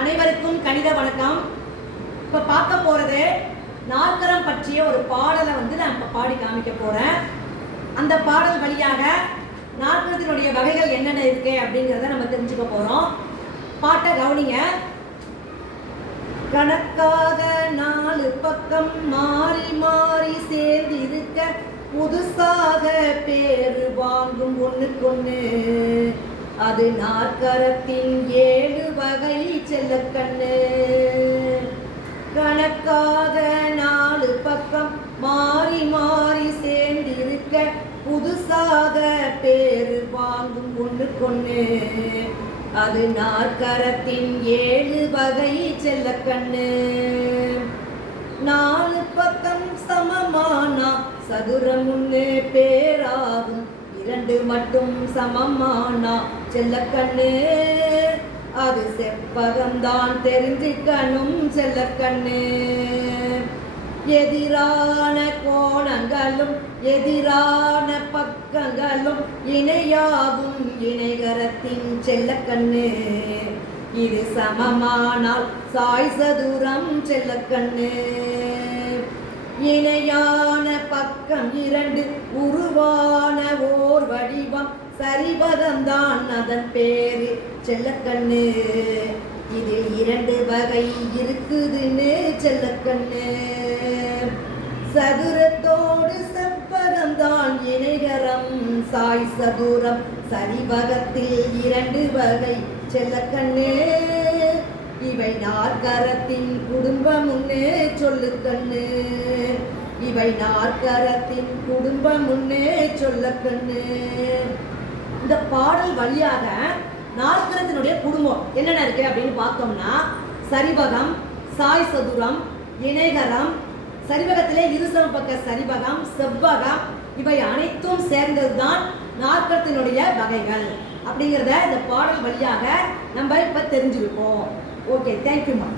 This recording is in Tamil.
அனைவருக்கும் கணித வணக்கம். இப்போ பார்க்க போகிறது நாற்கரம் பற்றிய ஒரு பாடலை வந்து நான் இப்போ பாடி காமிக்க போகிறேன் அந்த பாடல் வழியாக நாற்கரத்தினுடைய வகைகள் என்னென்ன இருக்கு அப்படிங்கிறத நம்ம தெரிஞ்சுக்க போகிறோம் பாட்டை கவனிங்க. கணக்காக நாலு பக்கம் மாறி மாறி சேர்ந்து இருக்க புதுசாக பேரு வாங்கும் ஒண்ணுக்கொண்ணு. அது நாற்கரத்தின் ஏழு வகை செல்லக்கண்ணு. கணக்காத நாலு பக்கம் மாறி மாறி சேர்ந்திருக்க புதுசாக பேரு வாங்கும் ஒண்ணுக்கொண்ணு அது நாற்கரத்தின் ஏழு வகை செல்லக்கண்ணு. நாலு பக்கம் சமமானா சதுரமுன்னு பேராகும். இரண்டு மட்டும் சமமானா? செல்லக்கண்ணு அது செப்பகம்தான் தெரிஞ்சுக்கணும் செல்லக்கண்ணு எதிரான கோணங்களும் எதிரான பக்கங்களும் இணையாகும் இணைகரத்தின் செல்லக்கண்ணு இது சமமானால் சாய் சதுரம் செல்லக்கண்ணு இணையான பக்கம் இரண்டு வடிவம் சரிபதம்தான் அதன் பேரு. செல்லக்கண்ணு இதில் இரண்டு வகை இருக்குதுன்னு செல்லக்கண்ணு. சதுரத்தோடு செவ்வகம்தான் இணைகரம். சாய் சதுரம் சரிபகத்தில் இரண்டு வகை செல்லக்கண்ணு. இவை நாற்கரத்தின் குடும்பம் முன்னே சொல்லுக்கண்ணு. இவை நாற்கரத்தின் குடும்பம் முன்னே சொல்லக்கண்ணு இந்த பாடல் வழியாக நாற்கரத்தினுடைய குடும்பம் என்னென்ன இருக்கு அப்படின்னு பார்த்தோம்னா சரிவகம் சாய் சதுரம் இணைகரம் சரிவகத்திலே இருசம பக்க சரிவகம் செவ்வகம் இவை அனைத்தும் சேர்ந்ததுதான் நாற்கரத்தினுடைய வகைகள். அப்படிங்கிறத இந்த பாடல் வழியாக நம்ம இப்போ தெரிஞ்சுருக்கோம். ஓகே தேங்க்யூம்மா